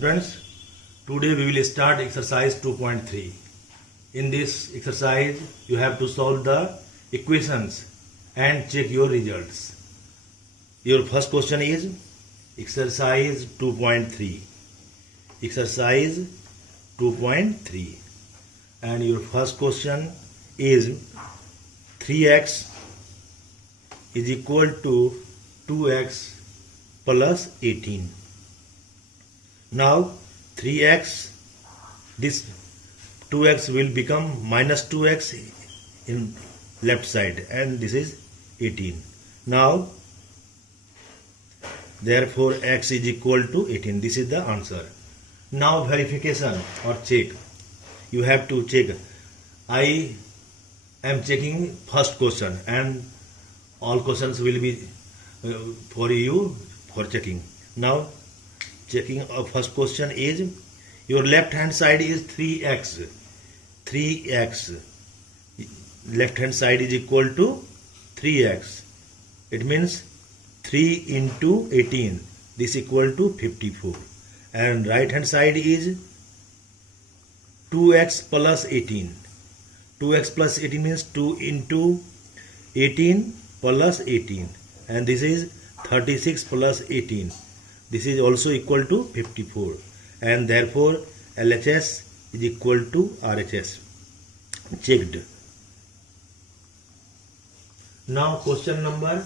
Friends, today we will start exercise 2.3. In this exercise, you have to solve the equations and check your results. Your first question is exercise 2.3. Exercise 2.3. And your first question is 3x is equal to 2x plus 18. Now 3x, this 2x will become minus 2x in left side, and this is 18. Now therefore x is equal to 18. This is the answer. Now verification or check. You have to check. I am checking first question and all questions will be for you for checking. Now checking of first question is your left hand side is 3x. 3x. Left hand side is equal to 3x. It means 3 into 18. This equal to 54. And right hand side is 2x plus 18. 2x plus 18 means 2 into 18 plus 18. And this is 36 plus 18. This is also equal to 54. And therefore LHS is equal to RHS. Checked. Now question number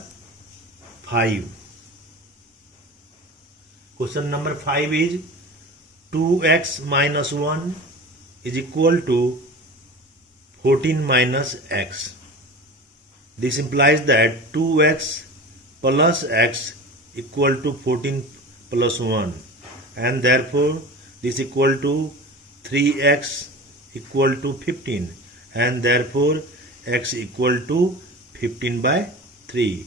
5. Question number 5 is 2x minus 1 is equal to 14 minus x. This implies that 2x plus x equal to 14 plus 1, and therefore this equal to 3x equal to 15, and therefore x equal to 15 by 3.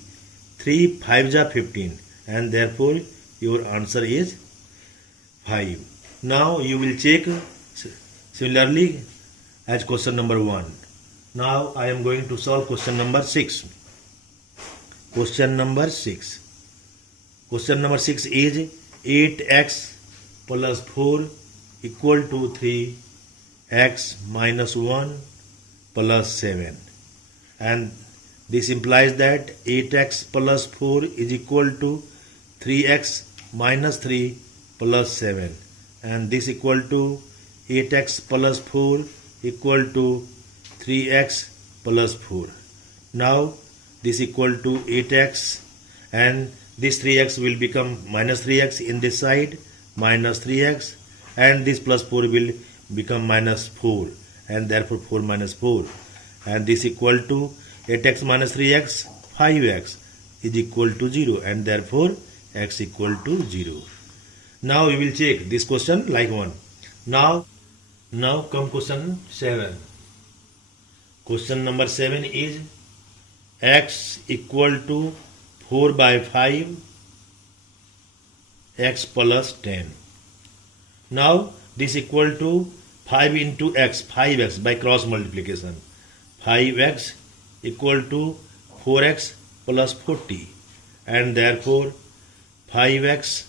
3 5s are 15, and therefore your answer is 5. Now you will check similarly as question number 1. Now I am going to solve question number 6. Question number 6. Question number 6 is 8x plus 4 equal to 3x minus 1 plus 7. And this implies that 8x plus 4 is equal to 3x minus 3 plus 7. And this equal to 8x plus 4 equal to 3x plus 4. Now this equal to 8x, and this 3x will become minus 3x in this side, minus 3x, and this plus 4 will become minus 4, and therefore 4 minus 4. And this equal to 8x minus 3x, 5x is equal to 0, and therefore x equal to 0. Now we will check this question like one. Now come question 7. Question number 7 is x equal to 4 by 5 x plus 10. Now this equal to 5 into x, 5x by cross multiplication. 5x equal to 4x plus 40, and therefore 5x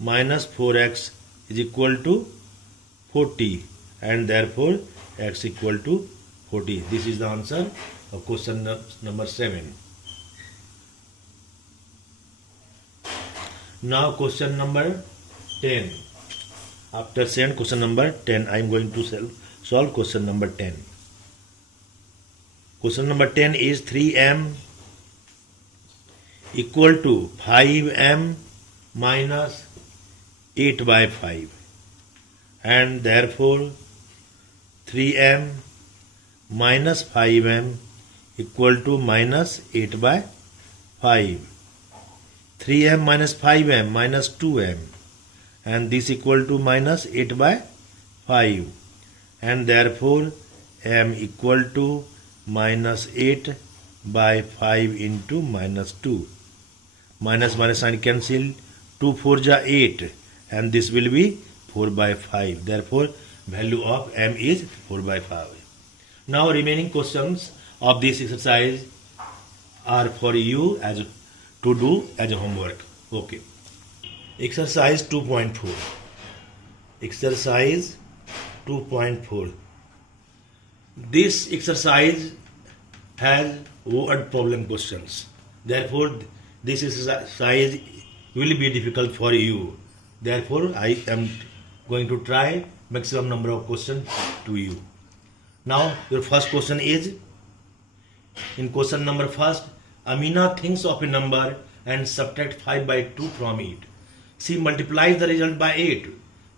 minus 4x is equal to 40, and therefore x equal to 40. This is the answer of question number 7. Now question number 10. After saying question number 10, I am going to solve question number 10. Question number 10 is 3m equal to 5m minus 8 by 5, and therefore 3m minus 5m equal to minus 8 by 5. 3m minus 5m minus 2m, and this equal to minus 8 by 5, and therefore m equal to minus 8 by 5 into minus 2. Minus minus sign cancel. 2 4s are 8, and this will be 4 by 5. Therefore value of m is 4 by 5. Now remaining questions of this exercise are for you as to do as a homework. Okay. Exercise 2.4. Exercise 2.4. This exercise has word problem questions. Therefore, this exercise will be difficult for you. Therefore, I am going to try maximum number of questions to you. Now, your first question is, in question number first, Amina thinks of a number and subtract 5 by 2 from it. She multiplies the result by 8.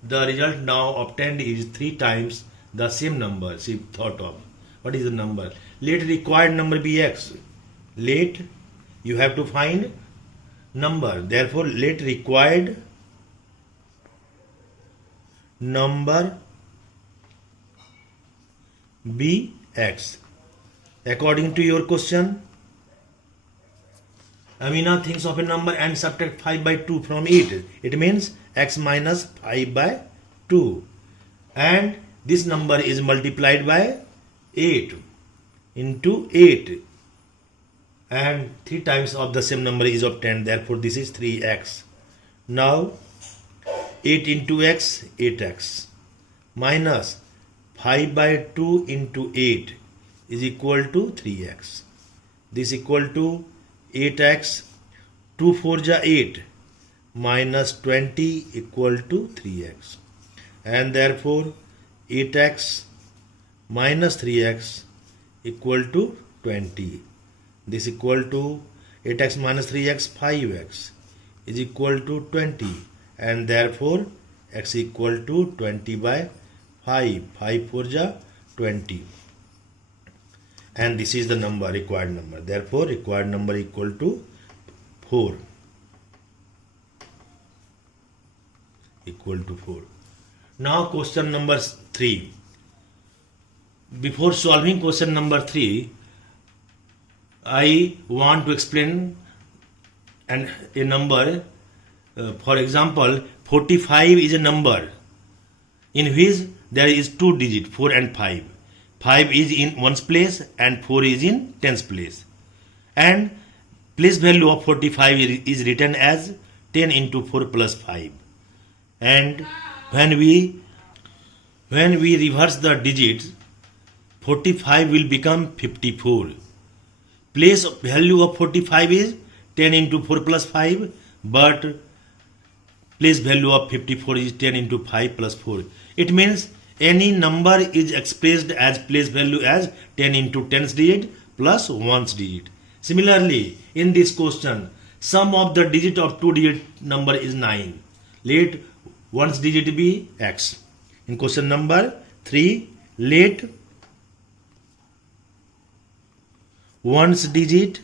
The result now obtained is 3 times the same number she thought of. What is the number? Let required number be x. Let, you have to find number. Therefore, let required number be x. According to your question, Amina thinks of a number and subtract 5 by 2 from it. It means x minus 5 by 2. And this number is multiplied by 8 into 8. And 3 times of the same number is obtained. Therefore, this is 3x. Now, 8 into x, 8x. Minus 5 by 2 into 8 is equal to 3x. This equal to 8x, 2 4 ja 8, minus 20 equal to 3x. And therefore, 8x minus 3x equal to 20. This equal to 8x minus 3x, 5x is equal to 20. And therefore, x equal to 20 by 5. 5 4 ja 20. And this is the number, required number. Therefore, required number equal to 4. Equal to 4. Now, question number 3. Before solving question number 3, I want to explain a number. For example, 45 is a number in which there is 2 digits, 4 and 5. 5 is in ones place and 4 is in tens place. And place value of 45 is written as 10 into 4 plus 5. And when we reverse the digits, 45 will become 54. Place value of 45 is 10 into 4 plus 5, but place value of 54 is 10 into 5 plus 4. It means any number is expressed as place value as 10 into 10's digit plus 1's digit. Similarly, in this question, sum of the digit of 2-digit number is 9. Let 1's digit be x. In question number 3, let 1's digit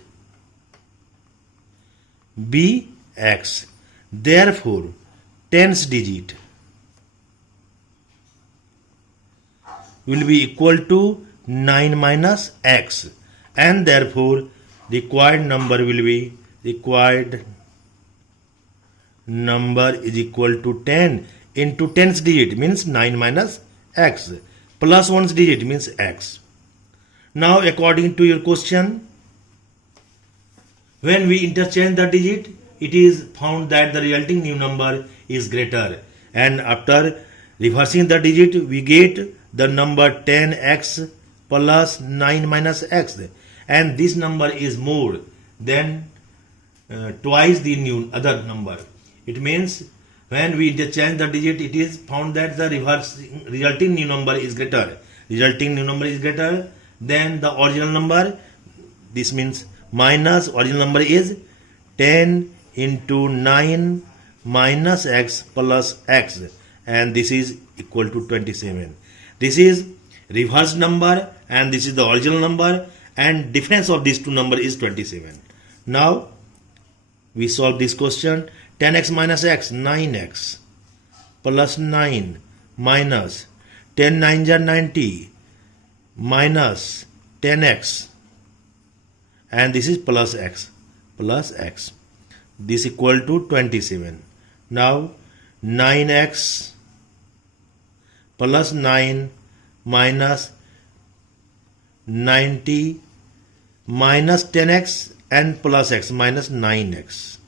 be x. Therefore, 10's digit will be equal to 9 minus x, and therefore required number will be required number is equal to 10 into 10's digit means 9 minus x plus 1's digit means x. Now, according to your question, when we interchange the digit, it is found that the resulting new number is greater, and after reversing the digit, we get the number 10x plus 9 minus x, and this number is more than twice the new other number. It means when we interchange the digit, it is found that the resulting new number is greater. Resulting new number is greater than the original number. This means minus original number is 10 into 9 minus x plus x, and this is equal to 27. This is reversed number and this is the original number, and difference of these two numbers is 27. Now we solve this question. 10x minus x, 9x plus 9 minus 10 9s are 90 minus 10x, and this is plus x. This equal to 27. Now 9x plus 9 minus 90 minus 10x and plus x minus 9x.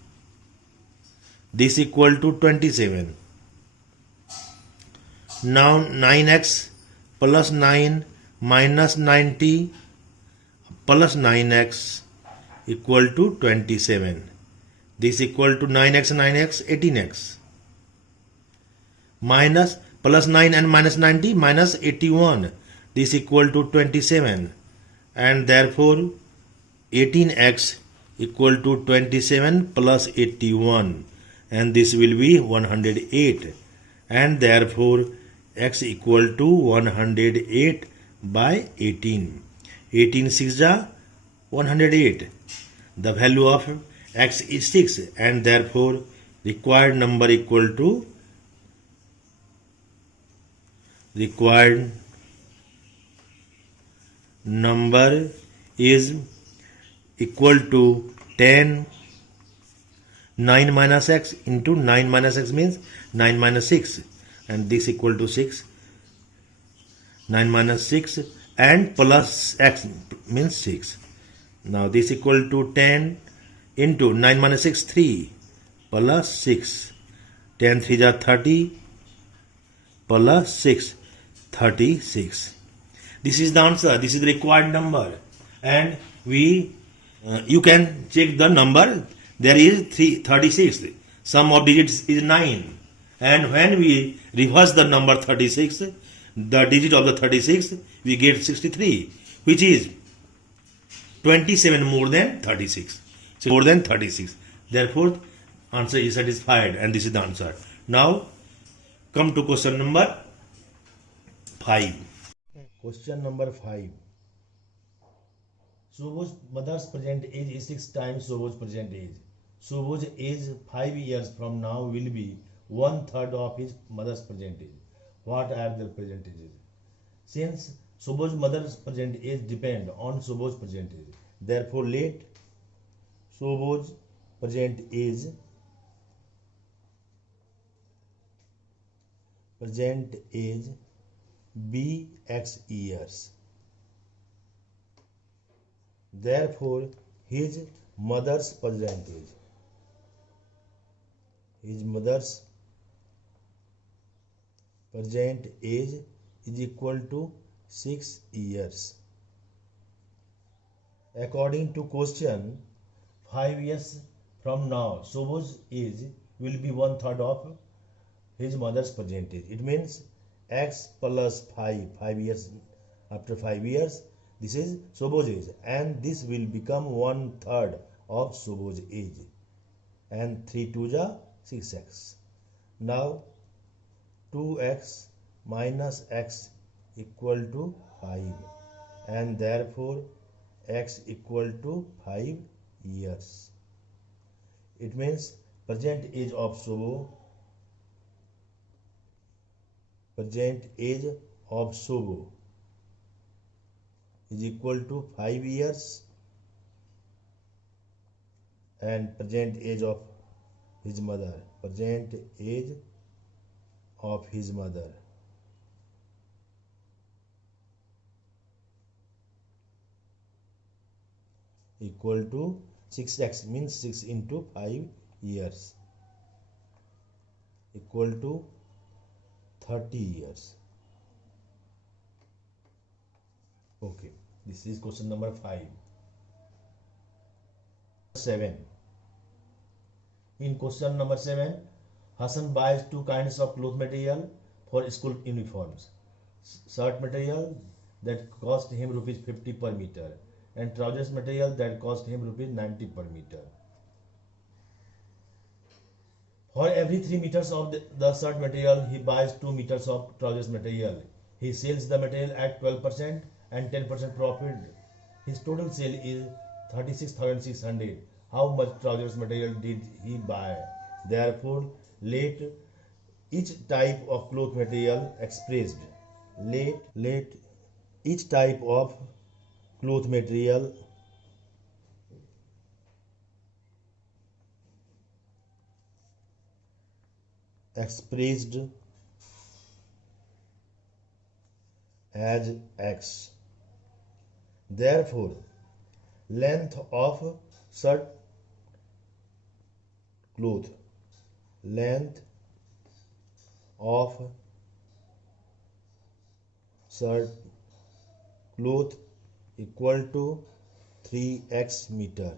This equal to 27. Now 9x plus 9 minus 90 plus 9x equal to 27. This equal to 9x 18x. Minus plus 9 and minus 90 minus 81. This equal to 27. And therefore 18x equal to 27 plus 81. And this will be 108. And therefore x equal to 108 by 18. 18 6 ja 108. The value of x is 6 and therefore required number equal to is equal to 10. 9 minus x into 9 minus x means 9 minus 6 and this equal to 6. 9 minus 6 and plus x means 6. Now this equal to 10 into 9 minus 6 3 plus 6. 10 3 ja 30 plus 6 36. This is the answer. This is the required number and you can check the number. There is 36. Sum of digits is 9. And when we reverse the number 36, the digit of the 36, we get 63, which is 27 more than 36. So more than 36. Therefore, answer is satisfied and this is the answer. Now, come to question number 5. Question number 5. Subhoj's mother's present age is 6 times Subhoj's present age. Subhoj's age 5 years from now will be 1/3 of his mother's present age. What are the present ages? Since Subhoj's mother's present age depend on Subhoj's present age, therefore let Subhoj's present age be x years. Therefore his mother's present age is equal to 6 years. According to question, 5 years from now Subhoj's age will be 1/3 of his mother's present age. It means x plus 5 years. After 5 years, this is Subhoj's age and this will become 1/3 of Subhoj's age. And 3 2 ja 6x. Now 2x minus x equal to 5 and therefore x equal to 5 years. It means present age of Subhoj is equal to 5 years and present age of his mother equal to 6x means 6 into 5 years equal to 30 years. Okay, this is question number 5. 7. In question number 7, Hassan buys 2 kinds of cloth material for school uniforms. Shirt material that cost him rupees 50 per meter and trousers material that cost him rupees 90 per meter. For every 3 meters of the shirt material, he buys 2 meters of trousers material. He sells the material at 12% and 10% profit. His total sale is 36,600. How much trousers material did he buy? Therefore, let each type of cloth material expressed. Let each type of cloth material expressed as x. Therefore, length of shirt cloth shirt cloth equal to 3x meter,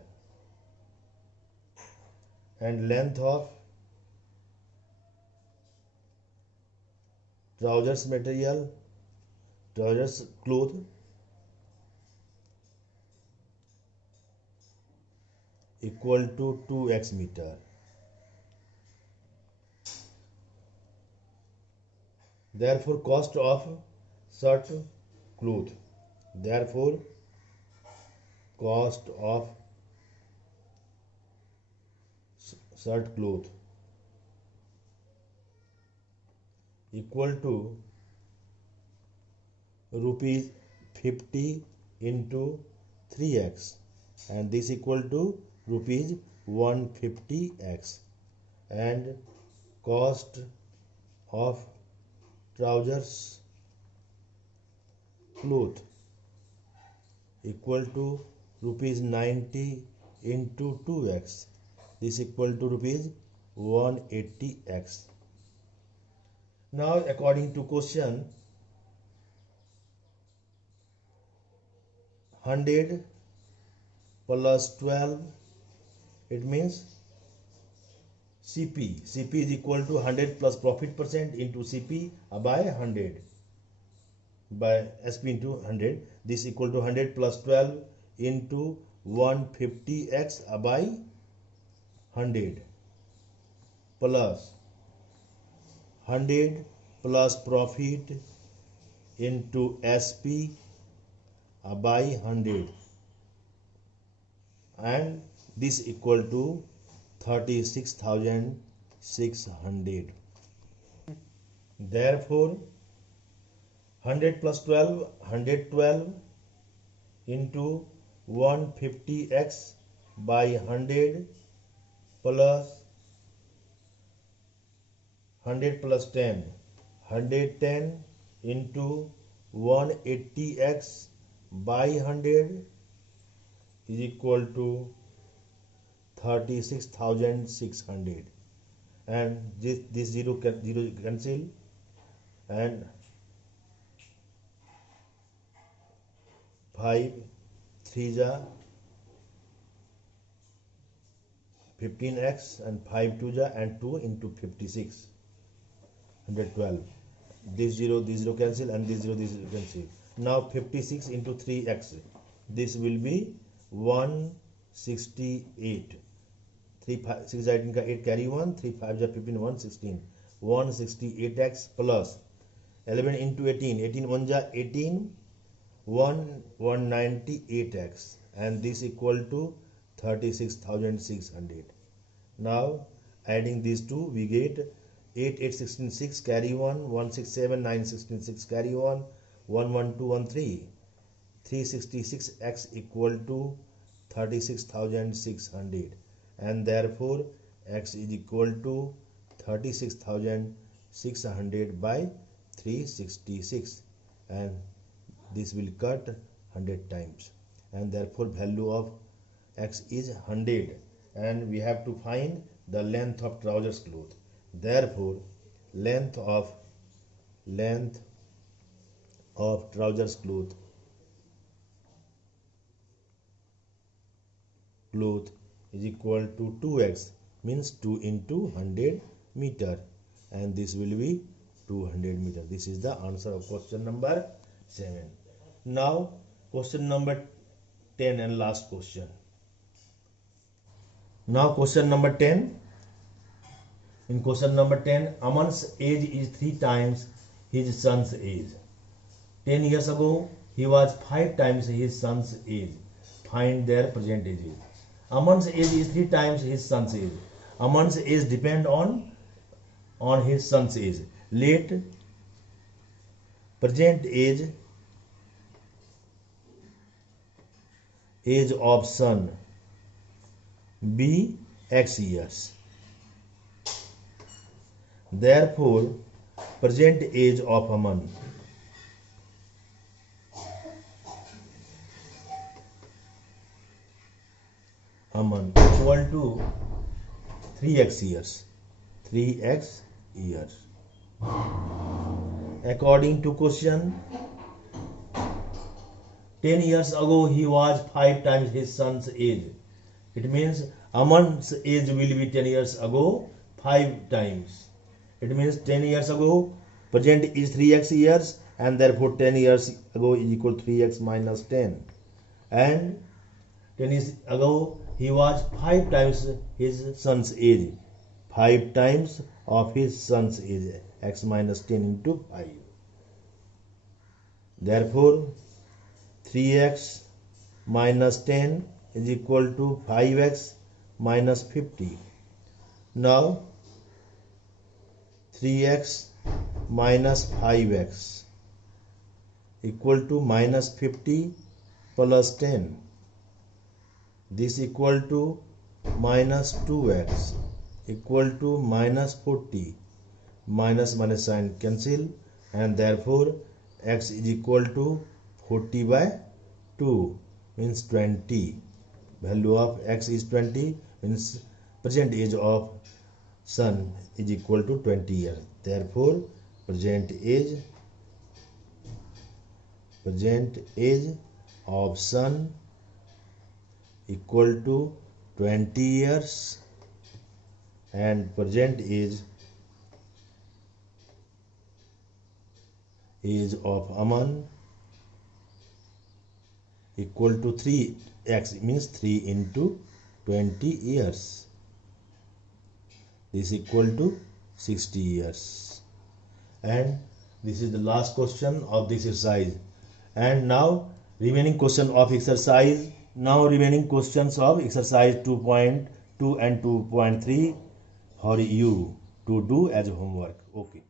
and length of trousers cloth equal to 2x meter. Therefore, cost of shirt cloth. Therefore, cost of shirt cloth equal to rupees 50 into 3x, and this equal to rupees 150x, and cost of trousers cloth equal to rupees 90 into 2x, this equal to rupees 180x. Now, according to question, 100 plus 12, it means CP is equal to 100 plus profit percent into CP by 100 by SP into 100. This equal to 100 plus 12 into 150x by 100 plus 100 plus profit into SP by 100, and this equal to 36,600. Therefore, 100 plus 12, 112 into 150x by 100 plus 100 plus 10, 110 into 180x by 100 is equal to 36,600, and this zero cancel, and 5 3 ja 15x, and 5 2 ja and 2 into 56 112. This zero cancel, and this zero cancel. Now 56 into 3x, this will be 168. 3 5 6 18 का 8 carry 1, 3 5 जा 15 116, 168x plus 11 into 18, 18 1 जा 18, 198x, and this equal to 36,600. Now adding these two, we get 8 8 16 6 carry 1, 167 9 16 6 carry 1, 11213, 366x equal to 36,600, and therefore x is equal to 36,600 by 366, and this will cut 100 times, and therefore value of x is 100, and we have to find the length of trousers cloth. Therefore, length of trousers cloth is equal to 2x, means 2 into 100 meter, and this will be 200 meter. This is the answer of question number 7. Now question number 10 and last question. Now question number 10. In question number 10, Aman's age is 3 times his son's age. 10 years ago, he was 5 times his son's age. Find their present ages. Aman's age is 3 times his son's age. Aman's age depend on his son's age. Let present age of son be x years. Therefore, present age of Aman equal to 3x years. 3x years. According to question, 10 years ago he was 5 times his son's age. It means Aman's age will be 10 years ago 5 times. It means 10 years ago, present is 3x years, and therefore 10 years ago is equal to 3x minus 10. And 10 years ago he was 5 times his son's age. 5 times of his son's age, x minus 10 into 5. Therefore 3x minus 10 is equal to 5x minus 50. Now 3x minus 5x equal to minus 50 plus 10. This equal to minus 2x equal to minus 40. Minus minus sign cancel, and therefore x is equal to 40 by 2 means 20. Value of x is 20 means present age of son is equal to 20 years. Therefore present age of son equal to 20 years, and present age of Aman equal to 3x means 3 into 20 years. This equal to 60 years. And this is the last question of this exercise. And now remaining question of exercise. Now remaining questions of exercise 2.2 and 2.3 for you to do as homework. Okay.